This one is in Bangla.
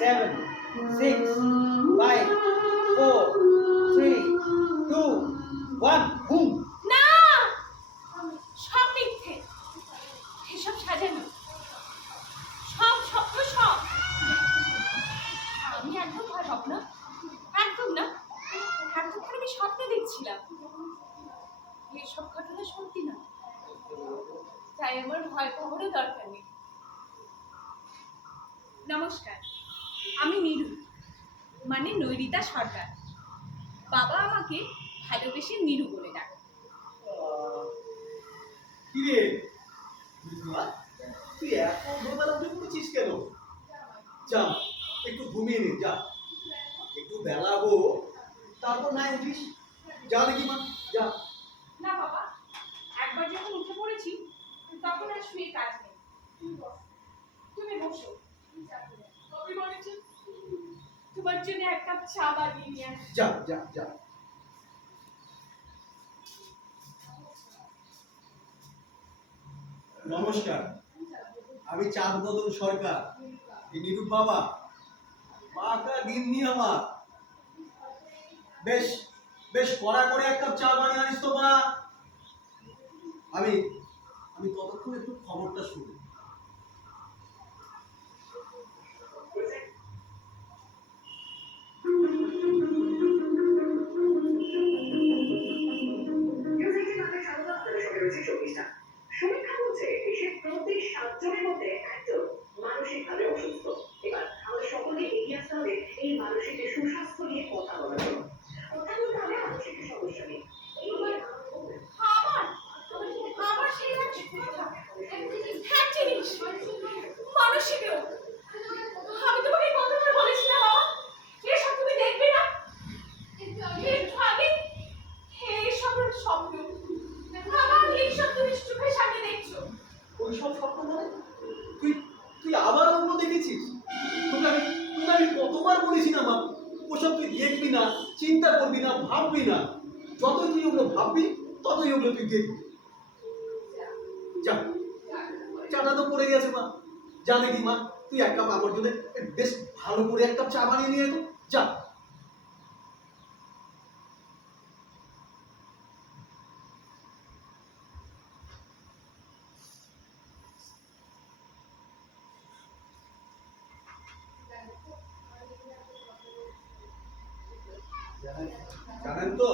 seven, six, five, four, three, two, one, boom! না, সব মিথ্যে, এসব সাজানো, সব স্বপ্ন, সব। আমি একদম ভয় পাবো না, একদম না। এতক্ষণ আমি স্বপ্ন দেখছিলাম, এসব ঘটনা সত্যি না, তাই আমার ভয় পাওয়ারও দরকার নেই। নমস্কার, আমি নীরু, মানে নৈরিতা সরকার। বাবা আমাকে ভালোবেসে নীরু বলে ডাকে। কি রে বিধুয়া, তুই এত ভোরবেলা উঠে পড়েছিস কেন? যা একটু ঘুমিয়ে নে, যা একটু বেলা গো, তারপর নাই উঠিস। যা দেখি মা, যা। না বাবা, একবার যখন উঠে পড়েছি তখন আর শুয়ে কাজ নেই। তুমি বসো, আমি বলেছি তোমার জন্য এক কাপ চা বানিয়ে নিয়ে আসি। যা যা যা। নমস্কার, আমি চাঁদ বদল সরকার, এই নিরূপ বাবা। পাকা গিন্নি আমার। বেশ বেশ কড়া করে এক কাপ চা বানিয়ে আনিস তো মা। আমি আমি ততক্ষণ একটু খবরটা শুনি। সমীক্ষা বলছে দেশের প্রতি 7 জনের মধ্যে একজন মানসিকভাবে অসুস্থ। এবার আমাদের সকলে এগিয়ে আসতে হবে এই মানসিক সুস্বাস্থ্য নিয়ে কথা বলার জন্য। কথা বলতে হবে মানসিক সমস্যা নিয়ে। এইবার আমার আমার সেই কথা, হ্যাঁ জিনিস মানসিক রোগ। আমি তোমাকে কতবার বলেছিলাম বাবা, এসব তুমি দেখবে না। একটু আগে এইসব স্বপ্ন, আমার এইসব তুমি চোখের সামনে দেখছো। ওই সব স্বপ্ন মানে? তুই তুই আবার অন্য দেখেছিস? তোকে আমি কতবার বলেছি না মা, ওসব তুই দেখবি না, চিন্তা করবি না, ভাববি না। যতই তুই ওগুলো ভাববি ততই ওগুলো তুই দেখবি। যা, চাটা তো পড়ে গেছে মা। যা দেখি মা, তুই এক কাপ আমার জন্য বেশ ভালো করে এক কাপ চা বানিয়ে নিয়ে আয় তো। যা। জানেন তো